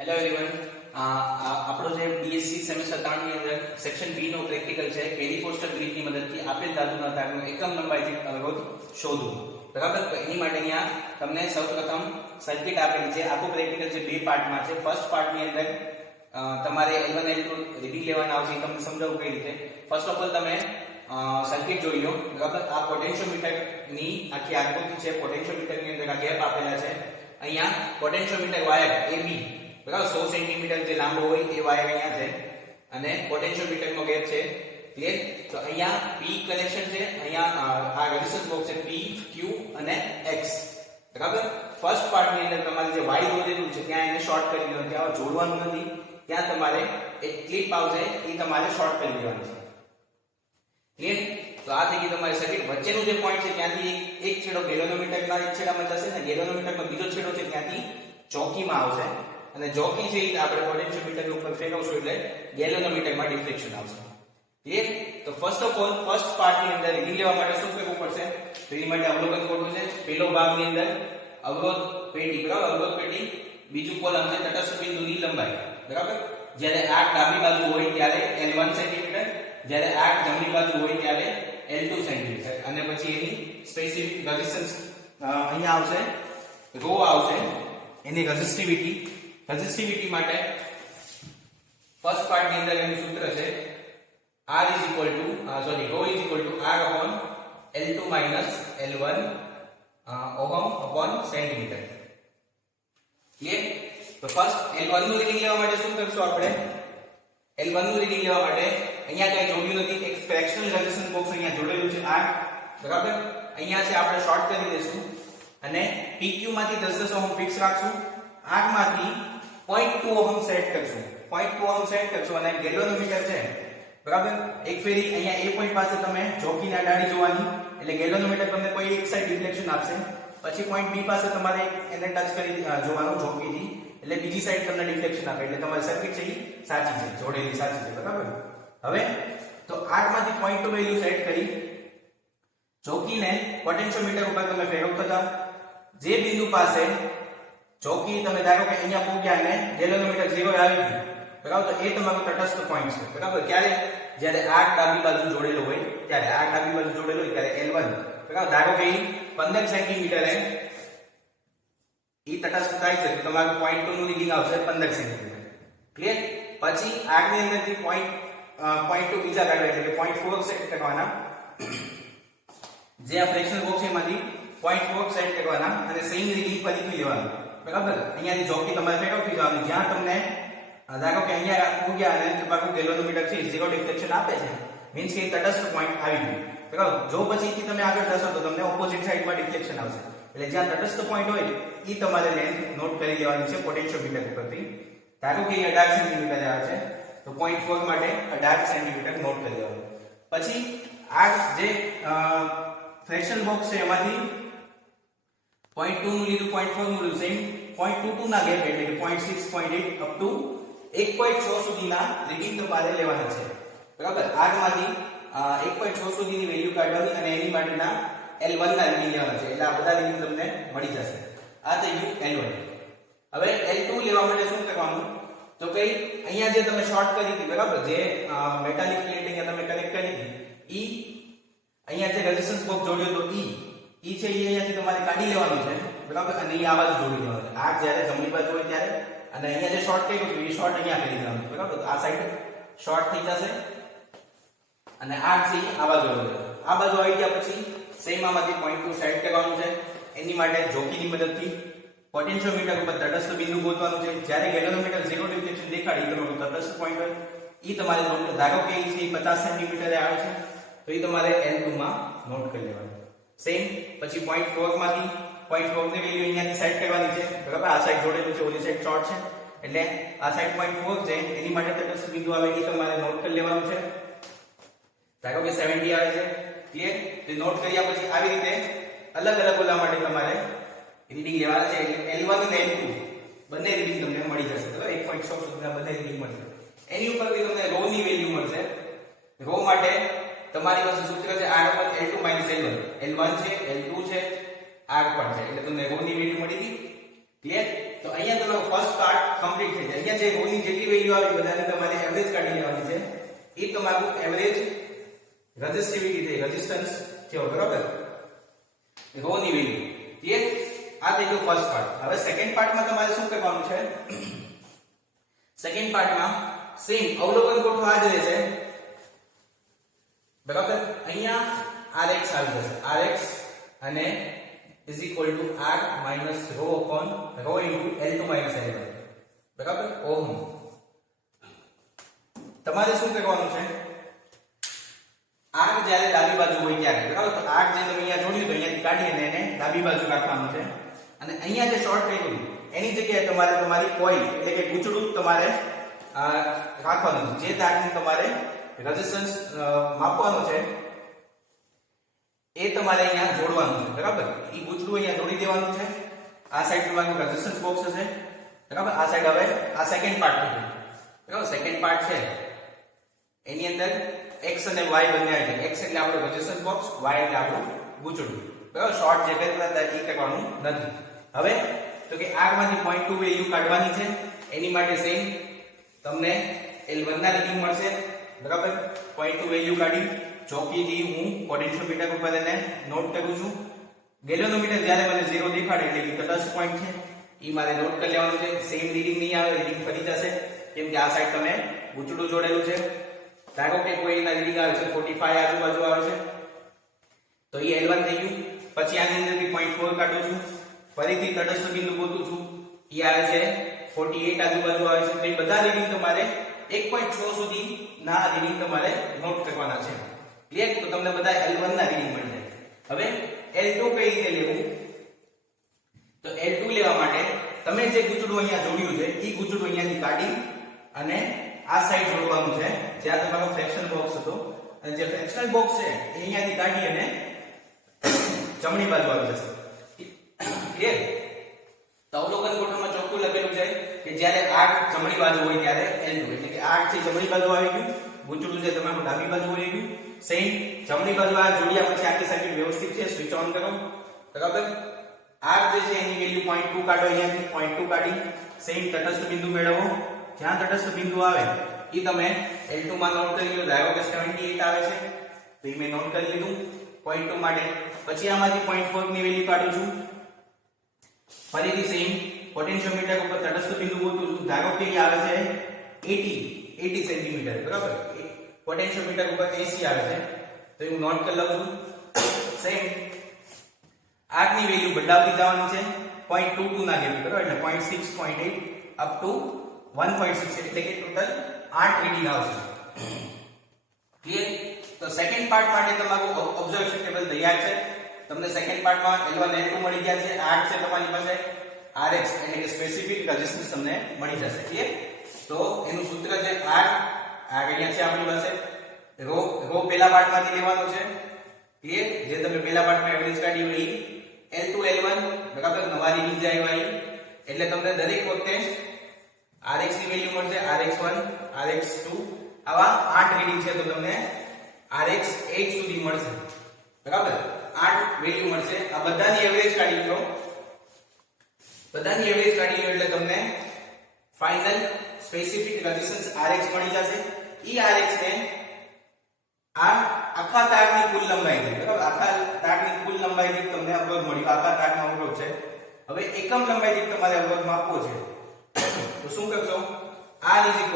Hello everyone આપણો જે BSc semester 3 ની અંદર સેક્શન બી નો પ્રેક્ટિકલ છે કેરી ફોસ્ટર ગ્રીડ ની મદદથી આપેલ ધાતુના તારનો એકમ લંબાઈથી અવરોધ શોધો. બરાબર, તો એની માટે અહીંયા તમને સૌપ્રથમ સર્કિટ આપેલી છે. આખો પ્રેક્ટિકલ છે બે પાર્ટમાં છે. ફર્સ્ટ પાર્ટ ની અંદર તમારે L1 L2 રીડિંગ લેવાના આવશે. તમને સમજાવું કઈ રીતે. ફર્સ્ટ ઓફ ઓલ તમે સર્કિટ જોઈ લો. બરાબર, આ પોટેન્શિયોમીટર ની આખી આકૃતિ છે. પોટેન્શિયોમીટર ની અંદર આ ગેપ આપેલા છે. અહીંયા પોટેન્શિયોમીટર વાયર AB બરાબર 100 સેન્ટીમીટર જે લાંબો હોય એ વાયર અહીંયા છે અને પોટેન્શિયોમીટર નો ગેપ છે. ક્લિયર? તો અહીંયા P કનેક્શન છે, અહીંયા આ રેઝિસ્ટન્સ બોક્સ છે P Q અને X. બરાબર, ફર્સ્ટ પાર્ટ ની અંદર તમારે જે Y દોરેલું છે ત્યાં એને શોર્ટ કરી દેવાનું, ત્યાં જોડવાનું નથી. ત્યાં તમારે એક ક્લિપ આવશે એ તમારે શોર્ટ કરી દેવાની છે. ક્લિયર? તો આ થઈ ગઈ તમારી સર્કિટ. વચ્ચેનું જે પોઈન્ટ છે ત્યાંથી એક છેડો ગેલોનોમીટરના એક છેડામાં જશે ને ગેલોનોમીટરનો બીજો છેડો છે ત્યાંથી ચોકીમાં આવશે અને જોકી છે એ આપણે પોટેન્શિયોમીટર ઉપર ફેરવશું એટલે ગેલોનોમીટરમાં ડિફ્લેક્શન આવશે. ક્લિયર? તો first of all first part ની અંદર રીડિંગ લેવા માટે શું કરવું પડશે? તો એ માટે અવલોકન ખોટું છે. પહેલો ભાગની અંદર અવરોધ પેટી, બરાબર, અવરોધ પેટી. બીજું કોલમ છે તટસ્થ બિંદુની લંબાઈ. બરાબર, જ્યારે આ ડાબી બાજુ હોય ત્યારે L1 સેન્ટીમીટર, જ્યારે આ જમણી બાજુ હોય ત્યારે L2 સેન્ટીમીટર અને પછી એની સ્પેસિફિક રેઝિસ્ટન્સ અહીંયા આવશે, રો આવશે, એની રેઝિસ્ટિવિટી માટે ફર્સ્ટ પાર્ટ ની અંદર એનું સૂત્ર છે R is equal to rho is equal to R upon L2 minus L1 ohm upon centimeter. Clear? તો ફર્સ્ટ L1 નું રીડિંગ લેવા માટે શું કરશું આપણે? L1 નું રીડિંગ લેવા માટે અહીંયા કઈ જોડ્યું નથી, એક ફ્રેક્શનલ રેઝિસ્ટન્સ બોક્સ અહીંયા જોડેલું છે R. બરાબર, અહીંયા છે આપણે શોર્ટ કરી દઈશું અને PQ માંથી 10 ઓહમ ફિક્સ રાખશું. R માંથી 0.2 ઓહમ સેટ કરશું. 0.2 ઓહમ સેટ કરશું અને ગેલોનોમીટર છે. બરાબર, એક ફેરી અહીંયા એ પોઈન્ટ પાસે તમે જોકીને અડાડી જોવાની એટલે ગેલોનોમીટર તમને કોઈ એક સાઈડ ડિફ્લેક્શન આપશે. પછી પોઈન્ટ B પાસે તમારે એને ટચ કરી જોવાનું જોકીથી એટલે બીજી સાઈડ તમને ડિફ્લેક્શન આપે એટલે તમારી સર્કિટ છે એ સાચી છે, જોડેલી સાચી છે. બરાબર, હવે તો R માંથી 0.2 વેલ્યુ સેટ કરી ચોકીને પોટેન્શિયોમીટર ઉપર તમે ફેરવતા જાઓ. જે બિંદુ પાસે ચોકી તમે ધારો કે અહીંયા પૂગ્યા અને ગેલોનોમીટર 0 આવી ગયું, બરાબર, તો એ તમારો તટસ્થ પોઈન્ટ છે. બરાબર, ક્યારે? જ્યારે R ડાબી બાજુ જોડેલો હોય ત્યારે, R ડાબી બાજુ જોડેલો હોય ત્યારે L1 બરાબર ધારો કે 15 સેન્ટીમીટર એ તટસ્થ થાય છે તો તમારું 0.2 નું રીડિંગ આવશે 15 સેન્ટીમીટર. ક્લિયર? પછી R ની અંદરથી 0.2 બીજા કાઢવા એટલે કે 0.4 સેટ કરવાના. જે આ ફ્રેક્શન બોક્સ છે એમાંથી 0.4 સેટ કરવાના અને સેમ રીડિંગ ફરીથી લેવાનું. બરાબર, અહીંયાથી જોકી તમારે ફેરવતી જવાની. જ્યાં તમને ધારો કે અહીંયા પૂગ્યા અને તમારું ગેલોનોમીટર છે 0 ડિફ્લેક્શન આપે છે મીન્સ કે તટસ્થ પોઈન્ટ આવી ગયું. બરાબર, જો પછીથી તમે આગળ જશો તો તમને ઓપોઝિટ સાઈડમાં ડિફ્લેક્શન આવશે એટલે જ્યાં તટસ્થ પોઈન્ટ હોય એ તમારે લેન્થ નોટ કરી લેવાની છે પોટેન્શિયોમીટર ઉપરથી. ધારો કે 18 સેન્ટીમીટર આવે છે તો 0.4 માટે 18 સેન્ટીમીટર નોટ કરી લેવાનું. પછી આ જે ફ્રેક્શન બોક્સ છે એમાંથી 0.2 નું લીધું, 0.4 નું લીધું, સેમ 0.22 ના ગેપ એટલે કે 0.6 0.8 અપ ટુ 1.6 સુધીના રીડિંગ તમારે લેવાના છે. બરાબર, R માંથી 1.6 સુધીની વેલ્યુ કાઢવાની અને એની માટેના L1 ના રીડિંગ લેવાના છે એટલે આ બધા રીડિંગ તમને મળી જશે. આ થઈ ગયું L1. હવે L2 લેવા માટે શું કરવાનું? તો કઈ અહીંયા જે તમે શોર્ટ કરી હતી, બરાબર, જે મેટાલિક પ્લેટ અહીંયા તમે કનેક્ટ કરી હતી, અહીંયા જે રેઝિસ્ટન્સ બોક્સ જોડ્યો તો છે એ અહીંયાથી તમારે કાઢી લેવાનું છે. બરાબર, અને એ આ બાજુ જોડી દેવાનું છે. આ જ્યારે જમણી બાજુ હોય ત્યારે અને અહીંયા જે શોર્ટ કર્યું હતું એ શોર્ટ અહીંયા કરી દેવાનું. બરાબર, આ સાઈડ શોર્ટ થઈ જશે અને આ છે આ બાજુ આવી. આ બાજુ આવી ગયા પછી સેમ આમાંથી 0.2 સેટ કરવાનું છે. એની માટે જોકીની મદદથી પોટેન્શિયોમીટર ઉપર તટસ્થ બિંદુ ગોતવાનું છે. જ્યારે ગેલોનોમીટર 0 ડિફ્લેક્શન દેખાડી તમારું તટસ્થ પોઈન્ટ હોય એ તમારે ધારો કે એ 50 સેન્ટીમીટરે આવે છે તો એ તમારે L2 માં નોટ કરી લેવાનું. સેમ પછી 0.4 માંથી 0.4 ની વેલ્યુ અહીંયાથી સેટ કરવાની છે. બરાબર, આ સાઈડ જોડેલું છે, ઓલી સાઈડ શોર્ટ છે એટલે આ સાઈડ 0.4 છે એની માટે તટસ્થ બિંદુ આવે એ તમારે નોટ કરી લેવાનું છે. ધારો કે 70 આવે છે. ક્લિયર? તો નોટ કર્યા પછી આવી રીતે અલગ અલગ ઓલા માટે તમારે રીડિંગ લેવાના છે એટલે L1 અને L2 બંને રીડિંગ તમને મળી જશે. બરાબર, 1.6 સુધીના બંને રીડિંગ મળશે. એની ઉપર બી તમને રો ની વેલ્યુ મળશે. રો માટે તમારી પાસે સૂત્ર છે R upon L2 minus L1. L1 છે, L2 છે, R પણ છે એટલે તમને રો ની વેલ્યુ મળી ગઈ. ક્લિયર? તો અહીંયા તમારો ફર્સ્ટ પાર્ટ કમ્પ્લીટ થઈ જાય. અહીંયા જે રો ની જેટલી વેલ્યુ આવી બધાની તમારે એવરેજ કાઢી લેવાની છે. એ તમારું એવરેજ રેઝિસ્ટિવિટી થઈ, રેઝિસ્ટન્સ થયો, બરાબર, રો ની વેલ્યુ. ક્લિયર? આ થઈ ગયો ફર્સ્ટ પાર્ટ. હવે સેકન્ડ પાર્ટમાં તમારે શું કરવાનું છે? સેકન્ડ પાર્ટમાં સેમ અવલોકન ગોઠવો આ જ રહેશે, બરાબર. અહીંયા rx આવી જશે, rx અને is equal to r minus rho upon rho into L2 minus L1, બરાબર, ઓહમ. તમારે શું કરવાનું છે? r જ્યારે ડાબી બાજુ હોય ત્યારે, બરાબર, તો r જે તમે અહીંયા જોડ્યું તો અહીંયાથી કાઢી અને એને ડાબી બાજુ રાખવાનું છે. અને અહીંયા જે શોર્ટ કર્યું એની જગ્યાએ તમારે તમારી કોઇલ એટલે કે ગૂંચળું તમારે રાખવાનું છે. જે તારનું તમારે રેઝિસ્ટન્સ માપવાનો છે એ તમારે અહીંયા જોડવાનું છે, બરાબર. એ ગૂંચળું અહીંયા જોડી દેવાનું છે. આ સાઈડ તમારું રેઝિસ્ટન્સ બોક્સ હશે, બરાબર. આ સાઈડ હવે આ સેકન્ડ પાર્ટ છે, બરાબર. સેકન્ડ પાર્ટ છે એની અંદર x અને y બંને આવી જાય. x એટલે આપણું રેઝિસ્ટન્સ બોક્સ, y એટલે આપણું ગૂંચળું, બરાબર. શોર્ટ જે કરતા હતા એ કરવાનું નથી. હવે તો કે r માંથી 0.2 વેલ્યુ કાઢવાની છે. એની માટે સેમ તમને L1 ના રીડિંગ મળશે, બરાબર. 0.2 વેલ્યુ કાઢી ચોકીથી હું પોટેન્શિયોમીટર ઉપર એને નોટ કરું છું. ગેલ્વેનોમીટર જ્યારે મને 0 દેખાડે એટલે કે તટસ્થ પોઈન્ટ છે એ મારે નોટ કરી લેવાનું છે. સેમ રીડિંગ નહીં આવે, રીડિંગ ફરી જશે, કેમ કે આ સાઈડ તમે ગૂંચળું જોડેલું છે. ધારો કે કોઈના રીડિંગ આવે છે 45 આજુબાજુ આવે છે તો એ L1 થઈ ગયું. પછી આની અંદરથી 0.4 કાઢું છું, ફરીથી તટસ્થ બિંદુ ગોતું છું, એ આવે છે 48 આજુબાજુ આવે છે. તો એ બધા રીડિંગ તમારે 1.6 સુધી ના રીડિંગ તમારે નોટ કરવાના છે. ક્લિયર? તો તમને બધા L1 ના રીડિંગ મળી જાય. હવે L2 કઈ રીતે લેવું? તો L2 લેવા માટે તમે જે ગૂંચળું અહીંયા જોડ્યું છે એ ગૂંચળું અહીંયાથી કાઢી અને આ સાઈડ જોડવાનું છે જ્યાં તમારો ફ્રેક્શન બોક્સ હતો. અને જે ફ્રેક્શનલ બોક્સ છે એ અહીંયાથી કાઢી અને જમણી બાજુ આવી જશે. ક્લિયર? તો અવલોકન કોઠામાં ચોખ્ખું લખેલું છે કે જ્યારે r જમણી બાજુ હોય ત્યારે L2 એટલે કે r થી જમણી બાજુ આવી ગયું, ગૂંચળું છે તમારું ડાબી બાજુ આવી ગયું. સેમ જમણી બાજુ આ જોડ્યા પછી આખી સર્કિટ વ્યવસ્થિત છે. સ્વિચ ઓન કરો, બરાબર. r જે છે એની વેલ્યુ 0.2 કાઢો, અહીંયાથી 0.2 કાઢી સેમ તટસ્થ બિંદુ મેળવો. જ્યાં તટસ્થ બિંદુ આવે એ તમે L2 માં નોટ કરી લો. ધારો કે 78 આવે છે તો એ મેં નોટ કરી લીધું 0.2 માટે. પછી આમાંથી 0.4 ની વેલ્યુ કાઢું છું. ફરીથી સેમ પોટેન્શિયોમીટર ઉપર તટસ્થ બિંદુ ગોતું છું. ધારો કે એ આવે છે 80 સેન્ટીમીટર, બરાબર. પોટેન્શિયોમીટર ઉપર 80 આવે છે તો હું નોટ કરી લઉં છું. સેમ r ની વેલ્યુ બદલાવતી જવાની છે 0.22 ના જેવી, બરાબર. એટલે 0.6, 0.8 અપ ટુ 1.6 એટલે કે ટોટલ 8 રીડિંગ આવશે. ક્લિયર? તો સેકન્ડ પાર્ટ માટે તમારું ઓબ્ઝર્વેશન ટેબલ તૈયાર છે. તમને સેકન્ડ પાર્ટમાં L1 L2 મળી ગયા છે. r છે તમારી પાસે, rx એટલે કે સ્પેસિફિક રેઝિસ્ટન્સ તમને મળી જશે. ક્લિયર? તો એનું સૂત્ર છે r અહીંયા છે આપણી પાસે. રો પહેલા પાર્ટમાંથી લેવાનો છે. ક્લિયર? જે તમે પહેલા પાર્ટમાં એવરેજ કાઢી હોય L2 L1, બરાબર. નવા રીડિંગ જાય હોય એટલે તમને દરેક વખતે rx ની વેલ્યુ મળશે, rx1 rx2 આવા 8 રીડિંગ છે તો તમને rx8 સુધી મળશે, બરાબર. 8 વેલ્યુ મળશે. આ બધાની એવરેજ કાઢી લો. બધાની એવરેજ કાઢી લો એટલે તમને ફાઇનલ સ્પેસિફિક રેઝિસ્ટન્સ rx મળી જશે. ઈ rx ને આ આખા તારની કુલ લંબાઈ છે, બરાબર. આખા તારની કુલ લંબાઈ દીઠ તમને અવરોધ મળ્યો. આખા તારનો અવરોધ છે. હવે એકમ લંબાઈ દીઠ તમારે અવરોધ માપવો છે તો શું કરશો? r =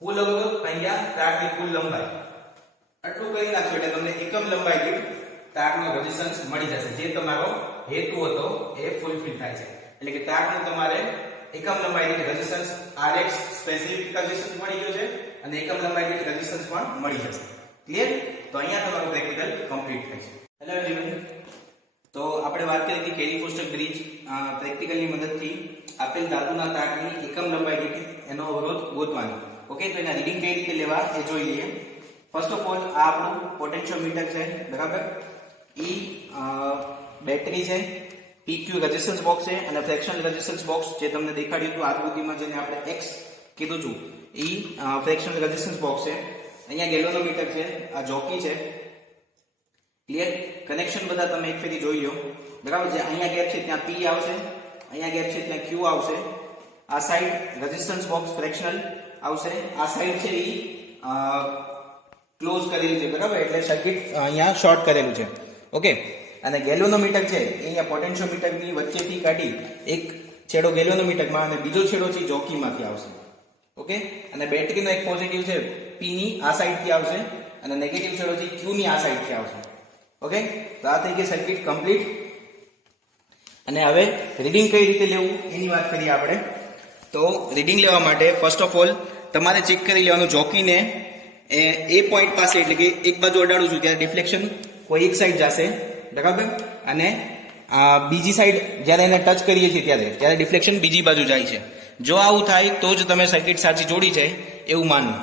કુલ અવરોધ અહીંયા તારની કુલ લંબાઈ. આટલું કરી નાખશો એટલે તમને એકમ લંબાઈ દીઠ તારનો રેઝિસ્ટન્સ મળી જશે. જે તમારો હેતુ હતો એ ફૂલફિલ થાય છે. એટલે કે તારનો તમારે એકમ લંબાઈ દીઠ રેઝિસ્ટન્સ rx સ્પેસિફિક રેઝિસ્ટન્સ મળી ગયો છે અને એકમ લંબાઈ દીઠ રેઝિસ્ટન્સ પણ મળી જશે. ક્લિયર? તો અહીંયા તમારું પ્રેક્ટિકલ કમ્પ્લીટ થાય છે. Hello everyone. તો આપણે વાત કરી હતી કેરી ફોસ્ટર બ્રિજ પ્રેક્ટિકલની મદદથી આપેલ ધાતુના તારની એકમ લંબાઈ દીઠ એનો અવરોધ ગોતવાનો. ઓકે, તો એના રીડિંગ કઈ રીતે લેવા એ જોઈ લઈએ. ફર્સ્ટ ઓફ ઓલ આ આપણું પોટેન્શિયોમીટર છે, બરાબર. ઈ બેટરી છે, PQ રેઝિસ્ટન્સ બોક્સ છે અને ફ્રેક્શનલ રેઝિસ્ટન્સ બોક્સ જે તમને દેખાડ્યું હતું આકૃતિમાં જેને આપણે x કીધું છું ઈ ફ્રેક્શનલ રેઝિસ્ટન્સ બોક્સ છે. અહીંયા ગેલ્વેનોમીટર છે, આ જોકી છે. ક્લિયર? કનેક્શન બધા તમે એક ફેરી જોઈ લો, બરાબર. જે અહીંયા ગેપ છે ત્યાં P આવશે અહીંયા ગેપ છે ત્યાં Q આવશે, આ સાઈડ રેઝિસ્ટન્સ બોક્સ ફ્રેક્શનલ આવશે, આ સાઈડ છે એ ક્લોઝ કરેલી છે બરાબર, એટલે સર્કિટ અહીંયા શોર્ટ કરેલું છે. ઓકે, અને ગેલ્વેનોમીટર છે એ અહીંયા પોટેન્શિયોમીટરની વચ્ચેથી કાઢી એક છેડો ગેલ્વેનોમીટરમાં અને બીજો છેડો છે જોકીમાંથી આવશે. ઓકે, અને બેટરીનો એક પોઝિટિવ છે P ની આ સાઈડથી આવશે અને નેગેટિવ છેડો છે Q ની આ સાઈડથી આવશે. ઓકે, તો આ થઈ ગઈ સર્કિટ કમ્પ્લીટ. અને હવે રીડિંગ કઈ રીતે લેવું એની વાત કરીએ આપણે. તો રીડિંગ લેવા માટે ફર્સ્ટ ઓફ ઓલ તમારે ચેક કરી લેવાનું જોકીને એ પોઈન્ટ પાસે, એટલે કે એક બાજુ અડાડું છું ત્યારે ડિફ્લેક્શન કોઈ એક સાઈડ જશે બરાબર, અને બીજી સાઈડ જ્યારે એને ટચ કરીએ છીએ ત્યારે ડિફ્લેક્શન બીજી બાજુ જાય છે. જો આવું થાય તો જ તમે સર્કિટ સાચી જોડી છે એવું માનવું.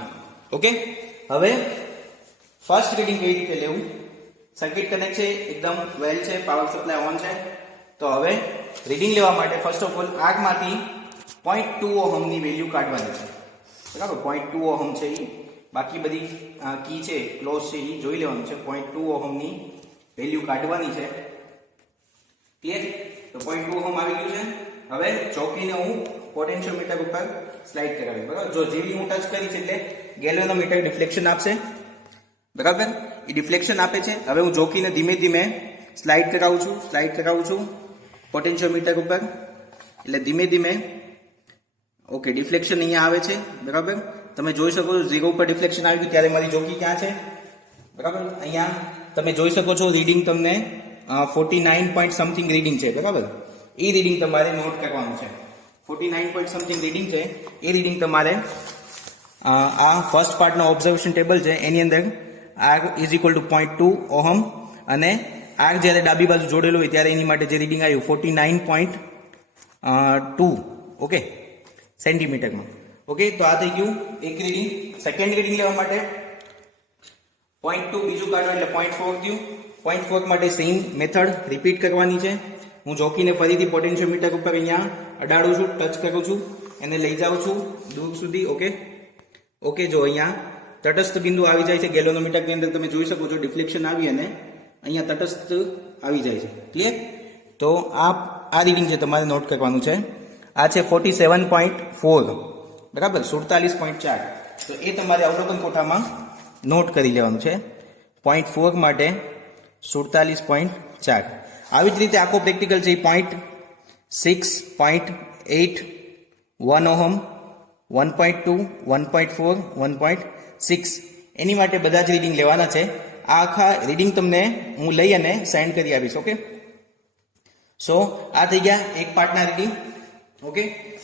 ઓકે, હવે ફર્સ્ટ રીડિંગ કઈ રીતે લેવું. સર્કિટ કનેક્ટ છે, એકદમ વેલ છે, પાવર સપ્લાય ઓન છે. તો હવે રીડિંગ લેવા માટે ફર્સ્ટ ઓફ ઓલ આગમાંથી 0.2 ઓહમની વેલ્યુ કાઢવાની છે બરાબર. 0.2 ઓહમ છે એ, બાકી બધી કી છે ક્લોઝ છે એ જોઈ લેવાનું છે. 0.2 ઓહમની વેલ્યુ કાઢવાની છે. ક્લિયર? તો 0.2 ઓહમ આવી ગયું છે. હવે ચોકીને હું પોટેન્શિયોમીટર ઉપર સ્લાઇડ કરાવી બરાબર. જો જેવી હું ટચ કરીશ એટલે ગેલ્વેનોમીટર ડિફ્લેક્શન આપશે બરાબર, એ ડિફ્લેક્શન આપે છે. હવે હું ચોકીને ધીમે ધીમે સ્લાઇડ કરાવું છું પોટેન્શિયોમીટર ઉપર, એટલે ધીમે ધીમે ઓકે ડિફ્લેક્શન અહીંયા આવે છે બરાબર. તમે જોઈ શકો છો 0 ઉપર ડિફ્લેક્શન આવી ગયું ત્યારે મારી જોકી ક્યાં છે બરાબર. અહીંયા તમે જોઈ શકો છો રીડિંગ તમને 49 પોઈન્ટ સમથિંગ રીડિંગ છે બરાબર. એ રીડિંગ તમારે નોટ કરવાનું છે. 49 પોઈન્ટ સમથિંગ રીડિંગ છે, એ રીડિંગ તમારે આ ફર્સ્ટ પાર્ટનો ઓબ્ઝર્વેશન ટેબલ છે એની અંદર R is equal two 0.2 ohm અને R જ્યારે ડાબી બાજુ જોડેલો હોય ત્યારે એની માટે જે રીડિંગ આવ્યું 49.2 ઓકે સેન્ટીમીટરમાં. ઓકે, તો આ થઈ ગયું એક રીડિંગ. સેકન્ડ રીડિંગ લેવા માટે 0.2 બીજું કાઢો એટલે 0.4 થયું. 0.4 માટે સેમ મેથડ રિપીટ કરવાની છે. હું જોકીને ફરીથી પોટેન્શિયોમીટર ઉપર અહીંયા અડાડું છું, ટચ કરું છું, એને લઈ જાઉં છું દૂર સુધી. ઓકે, જો અહીંયા તટસ્થ બિંદુ આવી જાય છે ગેલ્વેનોમીટરની અંદર, તમે જોઈ શકો છો ડિફ્લેક્શન આવી અને અહીંયા તટસ્થ આવી જાય છે. ક્લિયર? તો આ રીડિંગ છે તમારે નોટ કરવાનું છે. આ છે 47.4 બરાબર, 47.4. તો એ તમારે અવલોકન કોઠામાં નોટ કરી લેવાનું છે. 0.4 માટે 47.4. આવી જ રીતે આખો પ્રેક્ટિકલ છે 0.6, 0.8, 1 ઓહમ, 1.2, 1.4, 1.6 એની માટે બધા જ રીડિંગ લેવાના છે. આ આખા રીડિંગ તમને હું લઈ અને સેન્ડ કરી આપીશ. ઓકે, સો આ થઈ ગયા એક પાર્ટના રીડિંગ. ઓકે,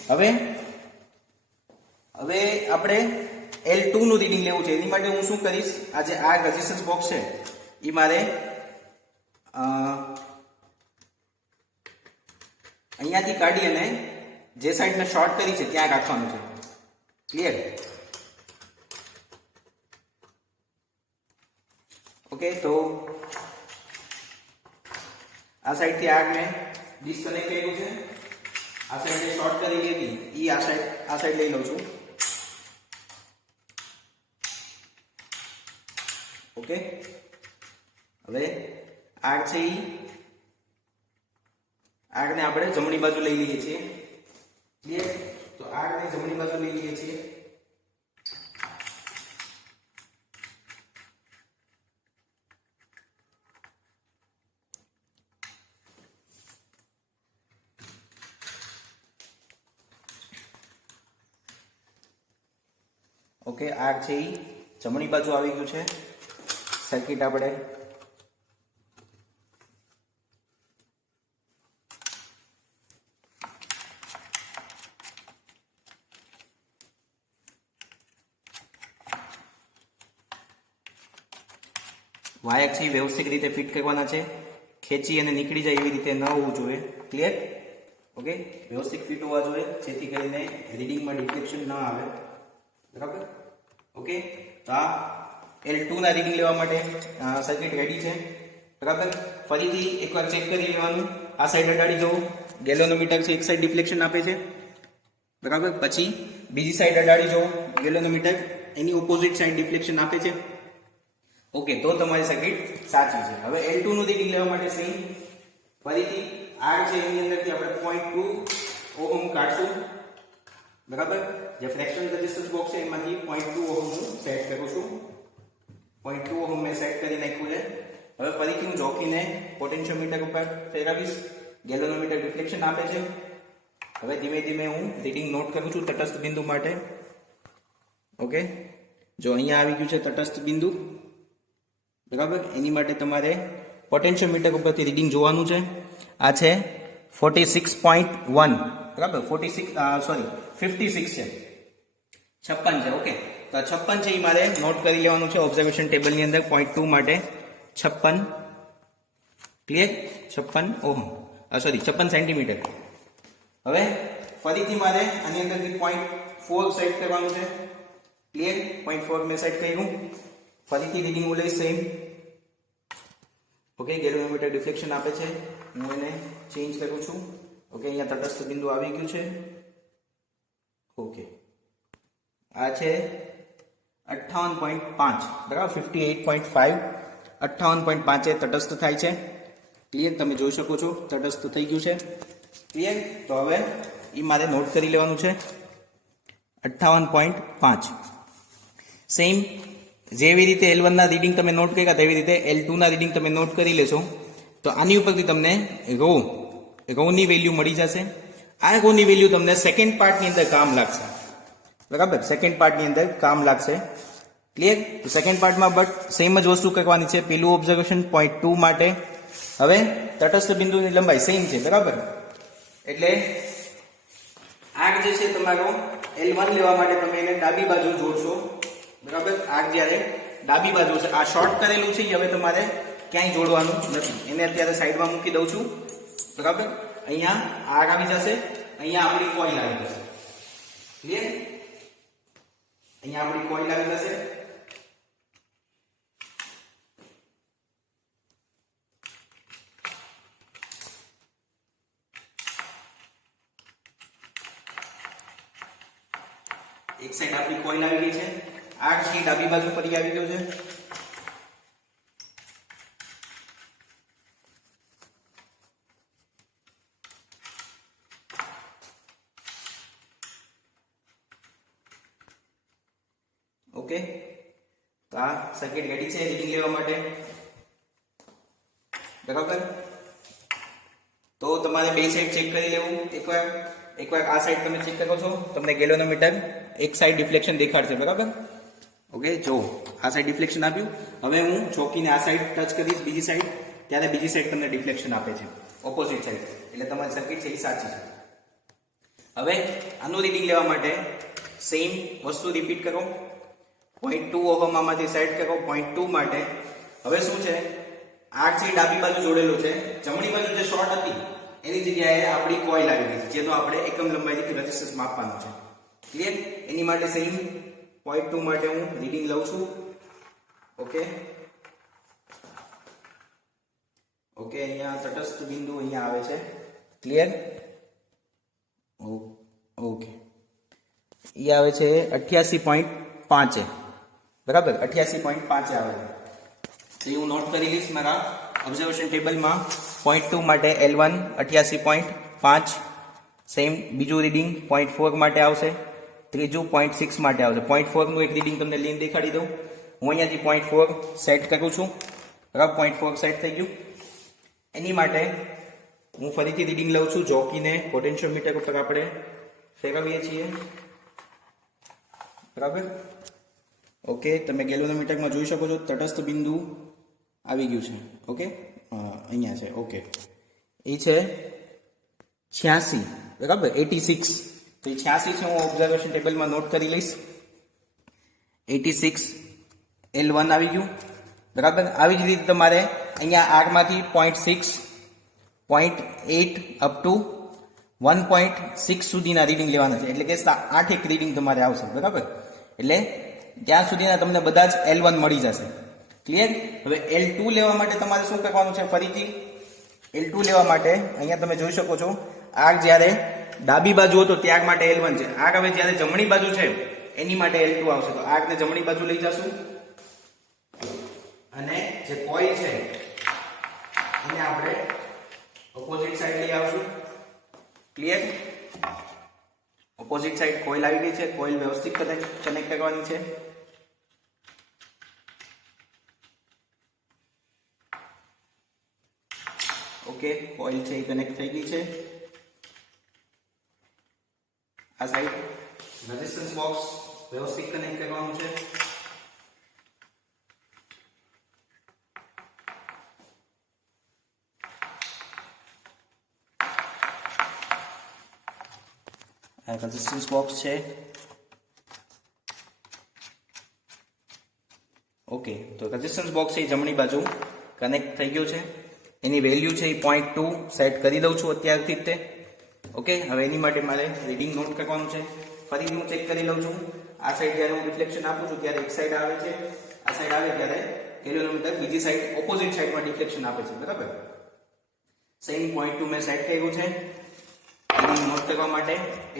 હવે આપણે L2 નું રીડિંગ લેવું છે. એની માટે હું શું કરીશ, આ જે આ રેઝિસ્ટન્સ બોક્સ છે એ મારે અહીંયાથી કાઢી અને જે સાઈડને શોર્ટ કરી છે ત્યાં રાખવાનું છે. ક્લિયર? ઓકે, તો આ સાઈડથી આગને ડિસ્કનેક્ટ કર્યું છે, આ સાઈડને શોર્ટ કરેલી હતી એ આ સાઈડ લઈ લઉં છું. ઓકે, હવે આગ છે એ આગને આપણે જમણી બાજુ લઈ લઈએ છીએ. ક્લિયર? તો આગને જમણી બાજુ લઈ લઈએ છીએ. ઓકે, આગ છે એ જમણી બાજુ આવી ગયું છે. સર્કિટ આપણે વાયર છે વ્યવસ્થિત રીતે ફિટ કરવાના છે. ખેંચી અને નીકળી જાય એવી રીતે ન હોવું જોઈએ. ક્લિયર? ઓકે, વ્યવસ્થિત ફિટ હોવા જોઈએ જેથી કરીને રીડિંગમાં ડિફ્લેક્શન ન આવે બરાબર. ઓકે, તો આ L2 ના રીડિંગ લેવા માટે સર્કિટ રેડી છે બરાબર. ફરીથી એકવાર ચેક કરી લેવાનું. આ સાઈડ અડાડી જવું, ગેલ્વેનોમીટર છે એક સાઈડ ડિફ્લેક્શન આપે છે બરાબર. પછી બીજી સાઈડ અડાડી જવું, ગેલ્વેનોમીટર એની ઓપોઝિટ સાઈડ ડિફ્લેક્શન આપે છે. ઓકે, તો તમારી સર્કિટ સાચી છે. હવે L2 નું રીડિંગ લેવા માટે સેમ ફરીથી આર છે એની અંદરથી આપણે 0.2 ઓહમ કાઢશું, બરાબર. જે ફ્રેક્શનલ રેઝિસ્ટન્સ બોક્સ છે એમાંથી 0.2 ઓહમ હું સેટ કરું છું. 0.2 ઓહમ મેં સેટ કરી નાખ્યું છે. હવે ફરીથી હું જોકીને પોટેન્શિયોમીટર ઉપર ફેરવીશ. ગેલ્વેનોમીટર ડિફ્લેક્શન આપે છે. હવે ધીમે ધીમે હું રીડિંગ નોટ કરું છું તટસ્થ બિંદુ માટે. ઓકે, જો અહીંયા આવી ગયું છે તટસ્થ બિંદુ, બરાબર. એની માટે તમારે પોટેન્શિયોમીટર ઉપરથી રીડિંગ જોવાનું છે. આ છે 46.1, બરાબર. 56 છે, 56 છે. ઓકે, તો આ 56 છે એ મારે નોટ કરી લેવાનું છે ઓબ્ઝર્વેશન ટેબલની અંદર. 0.2 માટે 56, ક્લિયર. 56 ohm, 56 centimetre. હવે ફરીથી મારે આની અંદરથી 0.4 સેટ કરવાનું છે, ક્લિયર. 0.4 મેં સેટ કર્યું. ફરીથી રીડિંગ હું લઈશ સેમ. ઓકે, ગેલ્વેનોમીટર ડિફ્લેક્શન આપે છે, હું એને ચેન્જ કરું છું. ઓકે, અહીંયા તટસ્થ બિંદુ આવી ગયું છે. ઓકે, આ છે 58.5, બરાબર. 58.5, 58.5 એ તટસ્થ થાય છે, ક્લિયર. તમે જોઈ શકો છો તટસ્થ થઈ ગયું છે, ક્લિયર. તો હવે એ મારે નોટ કરી લેવાનું છે 58.5. સેમ જેવી રીતે L1 ના રીડિંગ તમે નોટ કર્યા તેવી રીતે L2 ના રીડિંગ તમે નોટ કરી લેશો તો આની ઉપરથી તમને રો ની વેલ્યુ મળી જશે. આ રો ની વેલ્યુ તમને સેકન્ડ પાર્ટની અંદર કામ લાગશે, બરાબર. સેકન્ડ પાર્ટની અંદર કામ લાગશે, ક્લિયર. તો સેકન્ડ પાર્ટમાં બટ સેમ જ વસ્તુ કરવાની છે. પેલું ઓબ્ઝર્વેશન 0.2 માટે. હવે તટસ્થ બિંદુની લંબાઈ સેમ છે, બરાબર. એટલે આગ જે છે તમારો L1 લેવા માટે તમે એને ડાબી બાજુ જોડશો, બરાબર. આગ જ્યારે ડાબી બાજુ છે, આ શોર્ટ કરેલું છે, હવે તમારે ક્યાંય જોડવાનું નથી. એને અત્યારે સાઈડમાં મૂકી દઉં છું, બરાબર. અહીંયા આગ આવી જશે, અહીંયા આપણી કોઇલ આવી જશે, ક્લિયર. અહીંયા આપણી કોઇલ આવી જશે. એક સાઈડ આપણી કોઇલ આવી ગઈ છે. આગ છે ડાબી બાજુ ફરી આવી ગયો છે. ઓકે, તો આ સર્કિટ રેડી છે રીડિંગ લેવા માટે, બરાબર. તો તમારે બે સાઈડ ચેક કરી લેવું. એકવાર આ સાઈડ તમે ચેક કરો છો, તમને ગેલ્વેનોમીટર એક સાઈડ ડિફ્લેક્શન દેખાડશે, બરાબર. ઓકે, જો આ સાઈડ ડિફ્લેક્શન આપ્યું. હવે હું ચોકીને આ સાઈડ ટચ કરીશ બીજી સાઈડ, ત્યારે બીજી સાઈડ તમને ડિફ્લેક્શન આપે છે, ઓપોઝિટ સાઈડ. એટલે તમારી સર્કિટ છે એ સાચી છે. હવે આનું રીડિંગ લેવા માટે સેમ વસ્તુ રિપીટ કરો. 0.2 ઓહમ આમાંથી સેટ કરો 0.2 માટે. હવે શું છે, આગ છે ડાબી બાજુ જોડેલો છે, જમણી બાજુ જે શોર્ટ હતી એની જગ્યાએ આપણી કોઇલ આવી ગઈ છે, જેનો આપણે એકમ લંબાઈથી રેઝિસ્ટન્સ માપવાનો છે, ક્લિયર. એની માટે સેમ 0.2 માટે હું રીડિંગ લઉં છું. ઓકે, અહીંયા તટસ્થ બિંદુ અહીંયા આવે છે, ક્લિયર. ઓકે, એ આવે છે 88.5, બરાબર. 88.5 આવે છે. તો હું નોટ કરી લઈશ મારા ઓબ્ઝર્વેશન ટેબલમાં. 0.2 માટે L1 88.5, સેમ બીજું રીડિંગ 0.4 માટે આવશે, ત્રીજું 0.6 માટે આવશે. 0.4 નું એક રીડિંગ તમને લીન દેખાડી દઉં. હું અહીંયાથી 0.4 સેટ કરું છું, બરાબર. 0.4 સેટ થઈ ગયું. એની માટે હું ફરીથી રીડિંગ લઉં છું. જોકીને પોટેન્શિયોમીટર ઉપર આપણે ફેરવીએ છીએ, બરાબર. ઓકે, તમે ગેલ્વેનોમીટરમાં જોઈ શકો છો તટસ્થ બિંદુ આવી ગયું છે. ઓકે, અહીંયા છે. ઓકે, એ છે 86, બરાબર. 86, તો એ 86 છે. હું ઓબ્ઝર્વેશન ટેબલમાં નોટ કરી લઈશ. 86 L1 આવી ગયું, બરાબર. આવી જ રીતે તમારે અહીંયા આગમાંથી 0.6, 0.8 અપ ટુ 1.6 સુધીના રીડિંગ લેવાના છે. એટલે કે 8 એક રીડિંગ તમારે આવશે, બરાબર. એટલે ત્યાં સુધીના તમને બધા જ L1 મળી જશે, ક્લિયર. હવે L2 લેવા માટે તમારે શું કરવાનું છે, ફરીથી L2 લેવા માટે અહીંયા તમે જોઈ શકો છો, આગ જ્યારે ડાબી બાજુ હતો ત્યાર માટે L1 છે. આગ હવે જ્યારે જમણી બાજુ છે એની માટે L2 આવશે. તો આગને જમણી બાજુ લઈ જશું અને જે કોઇલ છે એને આપણે ઓપોઝિટ સાઈડ લઈ આવશું. ક્લિયર? ઓપોઝિટ સાઈડ કોઇલ આવી ગઈ છે. કોઇલ વ્યવસ્થિત કનેક્ટ કરવાની છે. ઓકે, કોઇલ છે એ કનેક્ટ થઈ ગઈ છે. આ સાઈડ રેઝિસ્ટન્સ બોક્સ વ્યવસ્થિત કનેક્ટ કરવાનું છે. આ રેઝિસ્ટન્સ બોક્સ છે. ઓકે, તો રેઝિસ્ટન્સ બોક્સ એ જમણી બાજુ કનેક્ટ થઈ ગયો છે. એની વેલ્યુ છે એ 0.2 સેટ કરી દઉં છું અત્યારથી જ તે. ઓકે, હવે એની માટે મારે રીડિંગ નોટ કરવાનું છે. ફરીથી હું ચેક કરી લઉં છું. આ સાઈડ જ્યારે હું ડિફ્લેક્શન આપું છું ત્યારે એક સાઈડ આવે છે, આ સાઈડ આવે ત્યારે કેલોરીમીટર બીજી સાઈડ ઓપોઝિટ સાઈડમાં ડિફ્લેક્શન આપે છે. બરાબર? સેમ 0.2 મેં સેટ કર્યું છે રીડિંગ નોટ કરવા માટે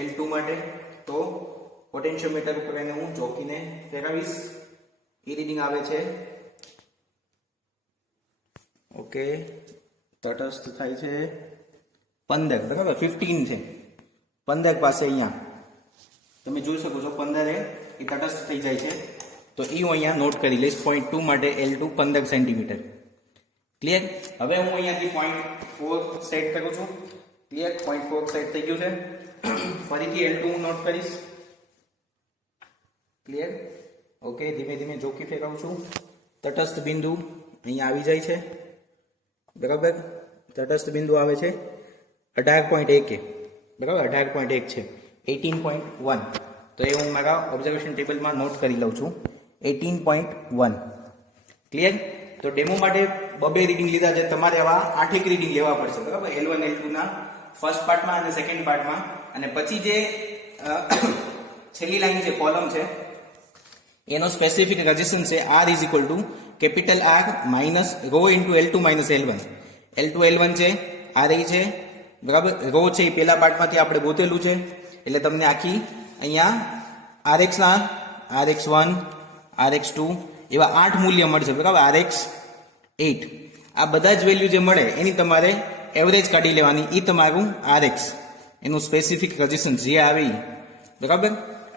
L2 માટે. તો પોટેન્શિયોમીટર ઉપર એને હું ચોકીને ફેરવીશ. એ રીડિંગ આવે છે ઓકે, તટસ્થ થાય છે 15. બરાબર? 15 છે 15 પાસે અહીંયા તમે જોઈ શકો છો 15 એ તટસ્થ થઈ જાય છે. તો એ હું અહીંયા નોટ કરી લઈશ. 0.2 માટે L2 15 સેન્ટીમીટર. ક્લિયર? હવે હું અહીંયાથી 0.4 સેટ કરું છું. ક્લિયર? 0.4 સેટ થઈ ગયું છે. ફરીથી L2 હું નોટ કરીશ. ક્લિયર? ઓકે, ધીમે ધીમે જોકી ફેરવું છું. તટસ્થ બિંદુ અહીંયા આવી જાય છે. બરાબર? તટસ્થ બિંદુ આવે છે 18.1. બરાબર? 18.1 છે 18.1. તો એ હું મારા ઓબ્ઝર્વેશન ટેબલમાં નોટ કરી લઉં છું 18.1. ક્લિયર? તો ડેમો માટે બબે રીડિંગ લીધા છે. તમારે આવા 8 રીડિંગ લેવા પડશે. બરાબર? L1 L2 ના ફર્સ્ટ પાર્ટમાં અને સેકન્ડ પાર્ટમાં. અને પછી જે છેલ્લી લાઈન છે, કોલમ છે, એનો સ્પેસિફિક રેઝિસ્ટન્સ છે R is equal to capital R minus rho into L2 minus L1. L2 L1 છે, R એ છે. બરાબર? રો છે એ પેલા પાર્ટમાંથી આપણે ગોતેલું છે. એટલે તમને આખી અહીંયા RX ના RX1 RX2 એવા 8 મૂલ્ય મળશે. બરાબર? RX8 આ બધા જ વેલ્યુ જે મળે એની તમારે એવરેજ કાઢી લેવાની. એ તમારું RX એનું સ્પેસિફિક રેઝિસ્ટન્સ જે આવે. બરાબર?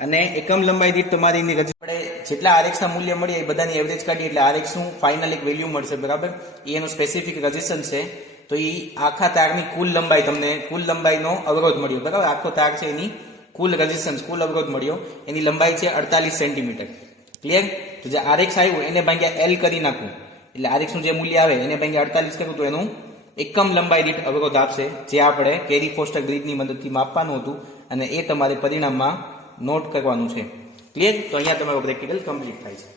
અને એકમ લંબાઈ દીઠ તમારી એની આપણે જેટલા RX ના મૂલ્ય મળે એ બધાની એવરેજ કાઢીએ એટલે RX નું ફાઇનલ એક વેલ્યુ મળશે. બરાબર? એ એનું સ્પેસિફિક રેઝિસ્ટન્સ છે. તો એ આખા તારની કુલ લંબાઈ, તમને કુલ લંબાઈનો અવરોધ મળ્યો. બરાબર? આખો તાર છે એની કુલ રેઝિસ્ટન્સ, કુલ અવરોધ મળ્યો. એની લંબાઈ છે 48 સેન્ટીમીટર. ક્લિયર? તો જે RX આવ્યું એને ભાગ્યા L કરી નાખવું એટલે RX નું જે મૂલ્ય આવે એને ભાગ્યા 48 કરું તો એનું એકમ લંબાઈ દીઠ અવરોધ આપશે, જે આપણે કેરી ફોસ્ટર ગ્રીડની મદદથી માપવાનું હતું અને એ તમારે પરિણામમાં નોટ કરવાનું છે. ક્લિયર? તો અહીંયા તમારો પ્રેક્ટિકલ કમ્પ્લીટ થાય છે.